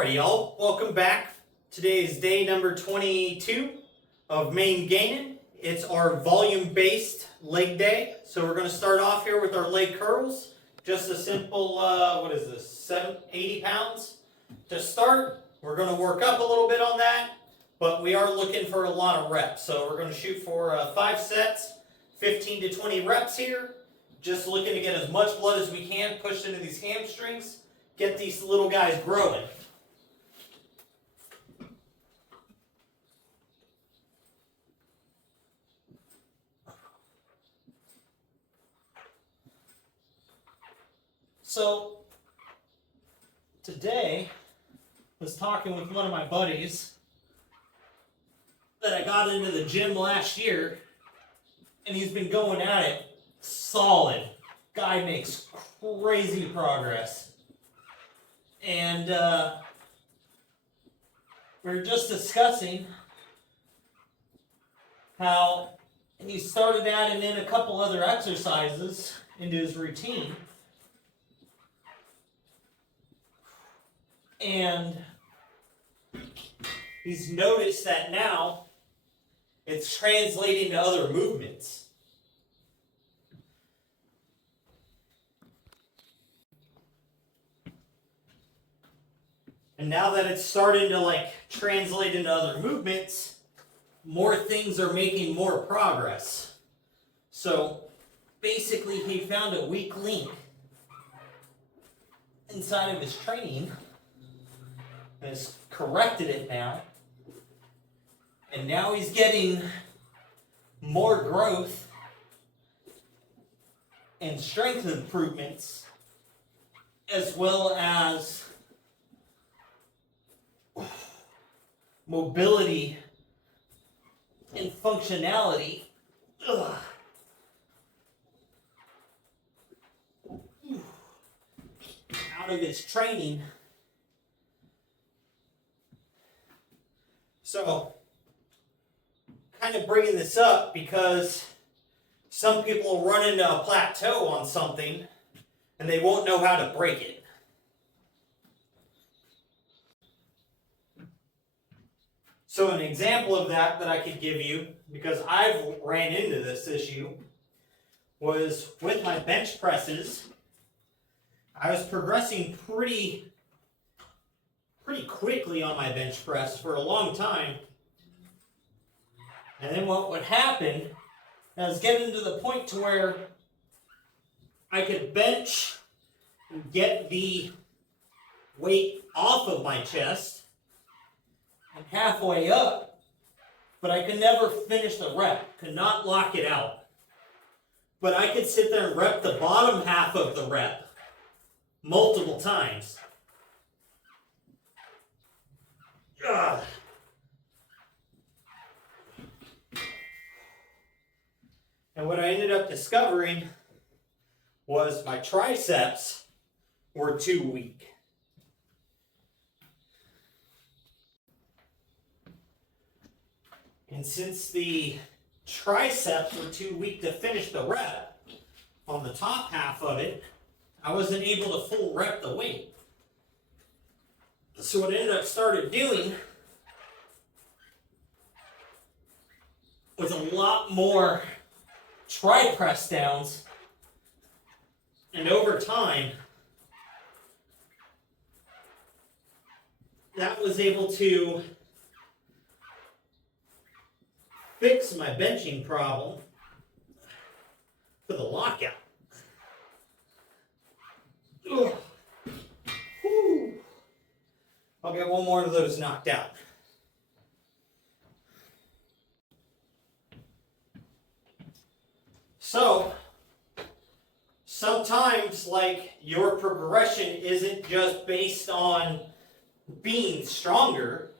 Alrighty, y'all. Welcome back. Today is day number 22 of Main Gainin'. It's our volume-based leg day. So we're going to start off here with our leg curls. Just a simple, 80 pounds to start. We're going to work up a little bit on that, but we are looking for a lot of reps. So we're going to shoot for 5 sets, 15 to 20 reps here. Just looking to get as much blood as we can pushed into these hamstrings. Get these little guys growing. So, today, I was talking with one of my buddies that I got into the gym last year, and he's been going at it solid. Guy makes crazy progress. And we were just discussing how he started adding in a couple other exercises into his routine. And he's noticed that now it's translating to other movements. And now that it's starting to translate into other movements, more things are making more progress. So basically he found a weak link inside of his training and has corrected it now. And now he's getting more growth and strength improvements, as well as mobility and functionality. Out of his training. So, kind of bringing this up because some people run into a plateau on something and they won't know how to break it. So an example of that I could give you, because I've ran into this issue, was with my bench presses. I was progressing pretty quickly on my bench press for a long time. And then what would happen, I was getting to the point to where I could bench and get the weight off of my chest and halfway up, but I could never finish the rep, could not lock it out. But I could sit there and rep the bottom half of the rep multiple times. Ugh. And what I ended up discovering was my triceps were too weak. And since the triceps were too weak to finish the rep on the top half of it, I wasn't able to full rep the weight. So what I ended up started doing was a lot more tri press downs, and over time that was able to fix my benching problem for the lockout. Ugh. Whew. I'll get one more of those knocked out. So, sometimes your progression isn't just based on being stronger,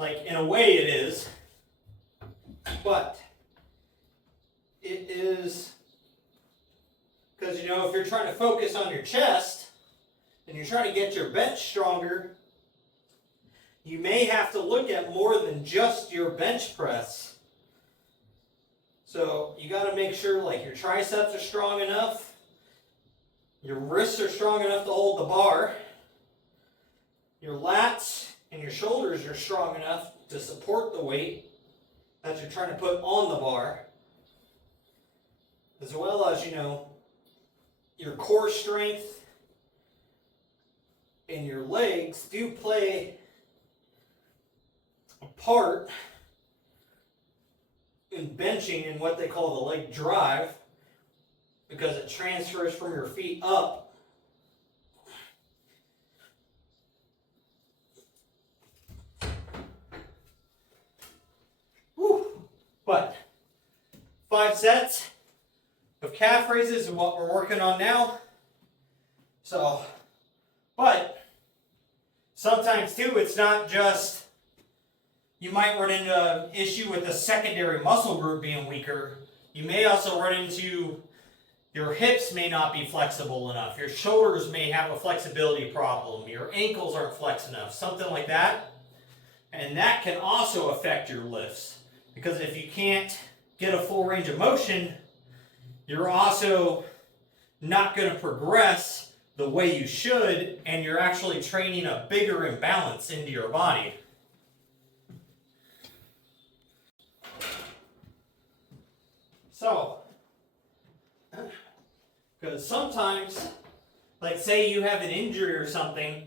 in a way it is, but it is because, if you're trying to focus on your chest and you're trying to get your bench stronger, you may have to look at more than just your bench press. So you got to make sure your triceps are strong enough, your wrists are strong enough to hold the bar, your lats and your shoulders are strong enough to support the weight that you're trying to put on the bar, as well as, your core strength and your legs do play a part in benching in what they call the leg drive, because it transfers from your feet up. Whew. But 5 sets of calf raises is what we're working on now. So, but sometimes too, it's not just, you might run into an issue with the secondary muscle group being weaker. You may also run into your hips may not be flexible enough. Your shoulders may have a flexibility problem. Your ankles aren't flexed enough, something like that. And that can also affect your lifts, because if you can't get a full range of motion, you're also not going to progress the way you should, and you're actually training a bigger imbalance into your body. So, because sometimes, like say you have an injury or something,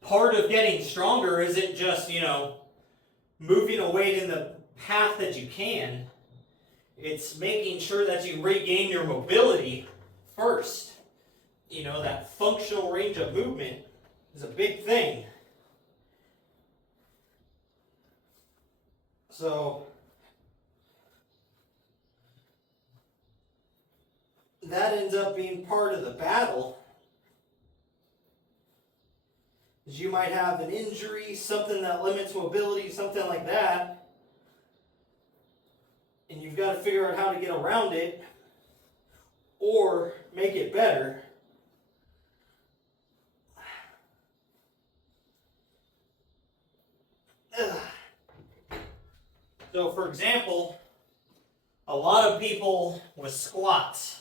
part of getting stronger isn't just, moving a weight in the path that you can. It's making sure that you regain your mobility first. That functional range of movement is a big thing. So, that ends up being part of the battle. Is you might have an injury, something that limits mobility, something like that, and you've got to figure out how to get around it or make it better. So for example, a lot of people with squats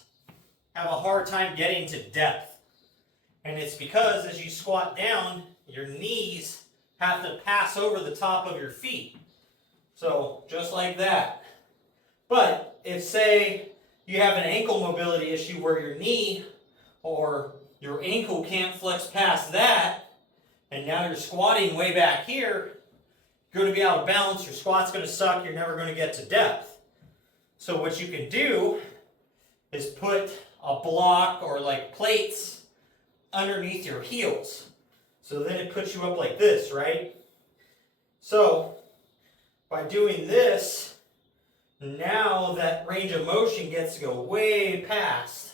have a hard time getting to depth. And it's because as you squat down, your knees have to pass over the top of your feet. So just like that. But if, say, you have an ankle mobility issue where your knee or your ankle can't flex past that, and now you're squatting way back here, you're going to be out of balance, your squat's going to suck, you're never going to get to depth. So what you can do is put a block or like plates underneath your heels. So then it puts you up like this, right? So by doing this, now that range of motion gets to go way past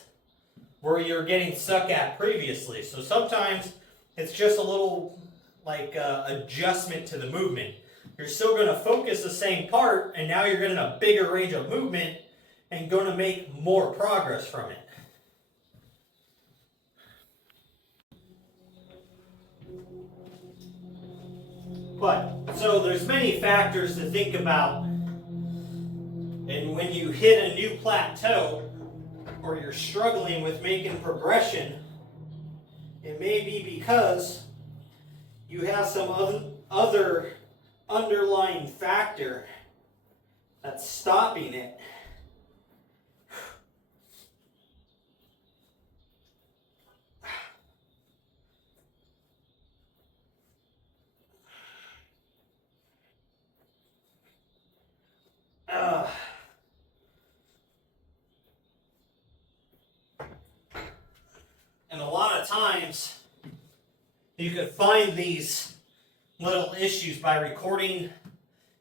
where you're getting stuck at previously. So sometimes it's just a little like adjustment to the movement. You're still going to focus the same part, and now you're getting a bigger range of movement and going to make more progress from it. But, so there's many factors to think about. And when you hit a new plateau, or you're struggling with making progression, it may be because you have some other underlying factor that's stopping it. And a lot of times, you could find these little issues by recording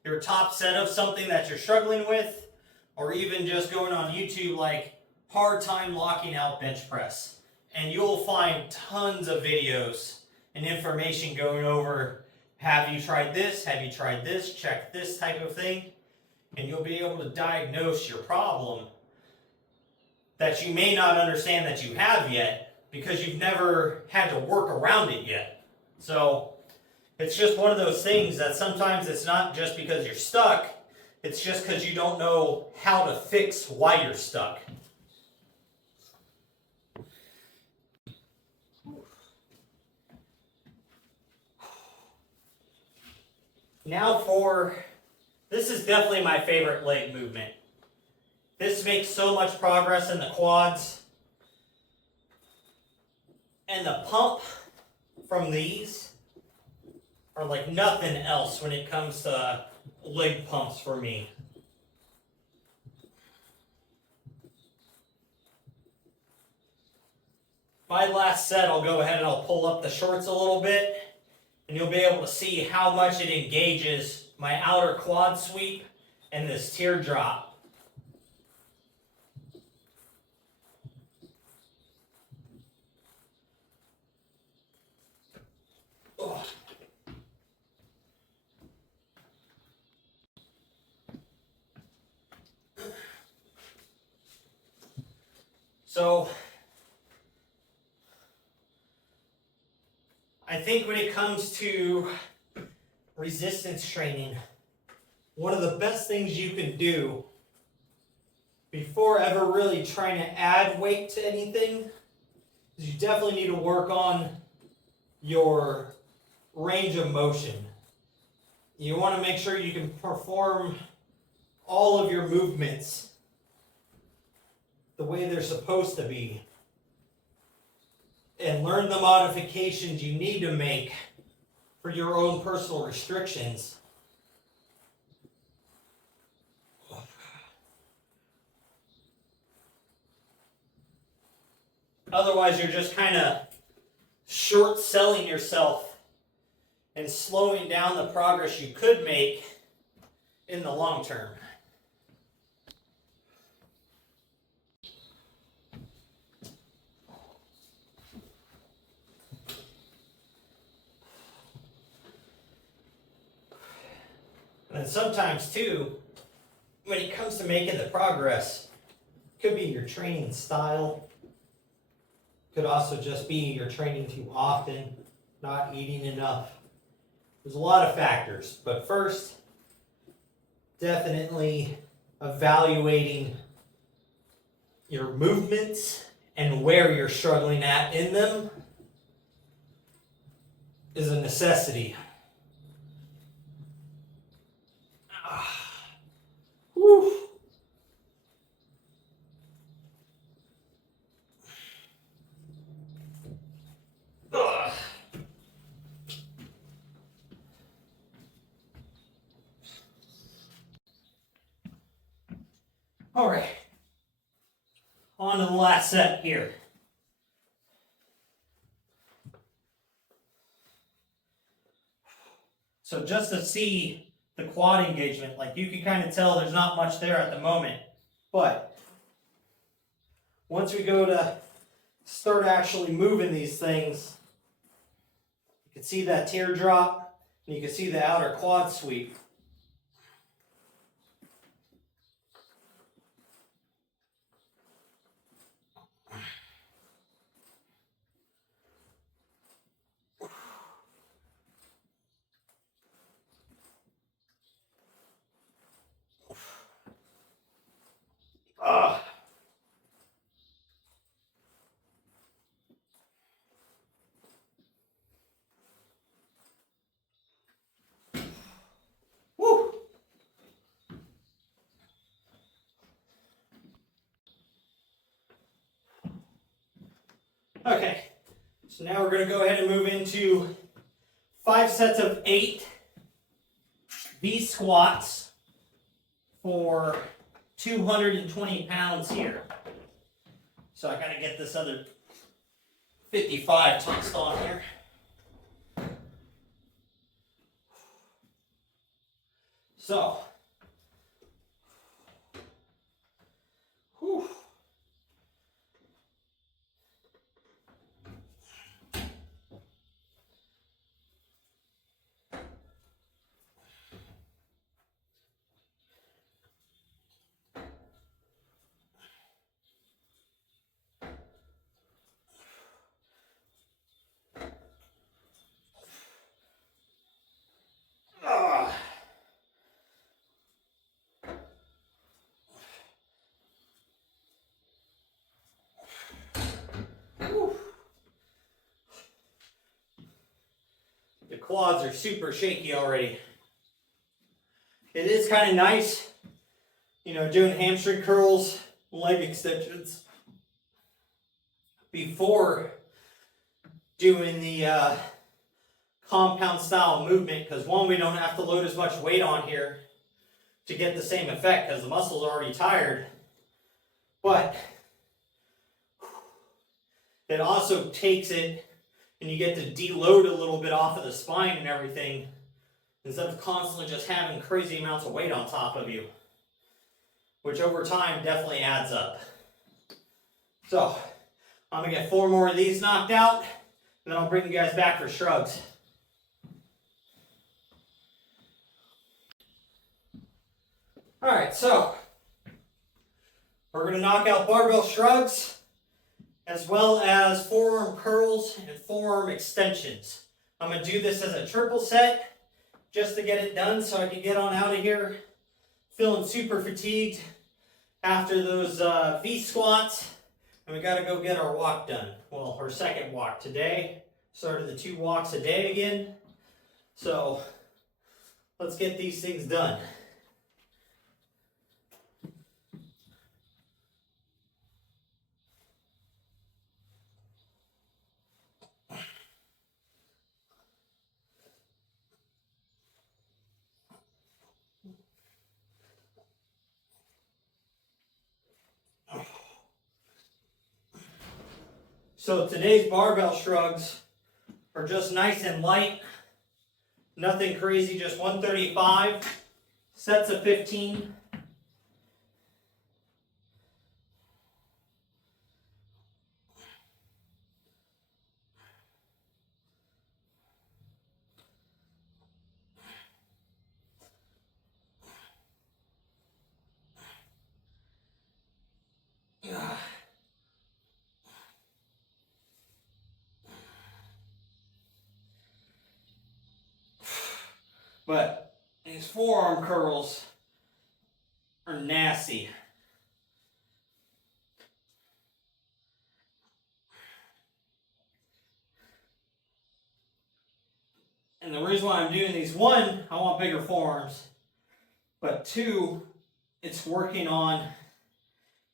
your top set of something that you're struggling with, or even just going on YouTube like hard time locking out bench press. And you'll find tons of videos and information going over, have you tried this, check this type of thing, and you'll be able to diagnose your problem that you may not understand that you have yet, because you've never had to work around it yet. So it's just one of those things that sometimes it's not just because you're stuck, it's just because you don't know how to fix why you're stuck. Now this is definitely my favorite leg movement. This makes so much progress in the quads. And the pump from these are like nothing else when it comes to leg pumps for me. My last set, I'll go ahead and I'll pull up the shorts a little bit, and you'll be able to see how much it engages my outer quad sweep and this teardrop. Ugh. So, I think when it comes to resistance training, one of the best things you can do before ever really trying to add weight to anything is you definitely need to work on your range of motion. You want to make sure you can perform all of your movements the way they're supposed to be, and learn the modifications you need to make for your own personal restrictions. Otherwise, you're just kind of short selling yourself and slowing down the progress you could make in the long term. And sometimes too, when it comes to making the progress, it could be your training style. Could also just be you're training too often, not eating enough. There's a lot of factors, but first, definitely evaluating your movements and where you're struggling at in them is a necessity. Whew. Ugh. All right, on to the last set here. So just to see the quad engagement, like you can kind of tell there's not much there at the moment, but once we go to start actually moving these things, you can see that teardrop, and you can see the outer quad sweep. Ah. Woo. Okay, so now we're going to go ahead and move into 5 sets of 8 V squats for 220 pounds here. So I got to get this other 55 tossed on here. So, whew. Ah. Whew. The quads are super shaky already. it is kind of nice, you know, doing hamstring curls, leg extensions before doing the compound style movement, because one, we don't have to load as much weight on here to get the same effect because the muscles are already tired, but it also takes it and you get to deload a little bit off of the spine and everything instead of constantly just having crazy amounts of weight on top of you, which over time definitely adds up. So I'm gonna get 4 more of these knocked out, and then I'll bring you guys back for shrugs. All right, so we're gonna knock out barbell shrugs as well as forearm curls and forearm extensions. I'm gonna do this as a triple set just to get it done so I can get on out of here feeling super fatigued after those V squats, and we gotta go get our walk done. Well, our second walk today. Started the 2 walks a day again. So let's get these things done. So today's barbell shrugs are just nice and light, nothing crazy, just 135, sets of 15. But these forearm curls are nasty. And the reason why I'm doing these, 1, I want bigger forearms, but 2, it's working on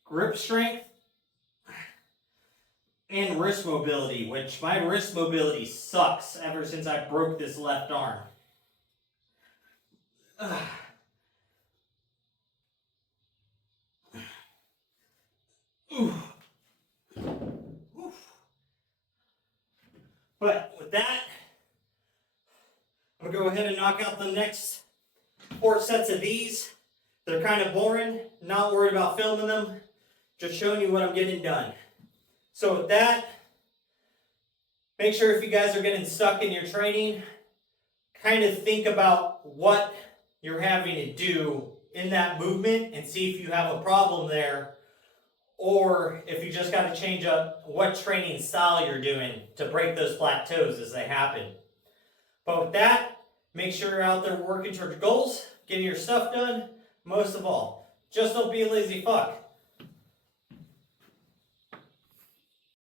grip strength and wrist mobility, which my wrist mobility sucks ever since I broke this left arm. But with that, I'm going to go ahead and knock out the next 4 sets of these. They're kind of boring, not worried about filming them, just showing you what I'm getting done. So with that, make sure if you guys are getting stuck in your training, kind of think about what you're having to do in that movement and see if you have a problem there, or if you just got to change up what training style you're doing to break those plateaus as they happen. But with that, make sure you're out there working towards goals, getting your stuff done. Most of all, just don't be a lazy fuck.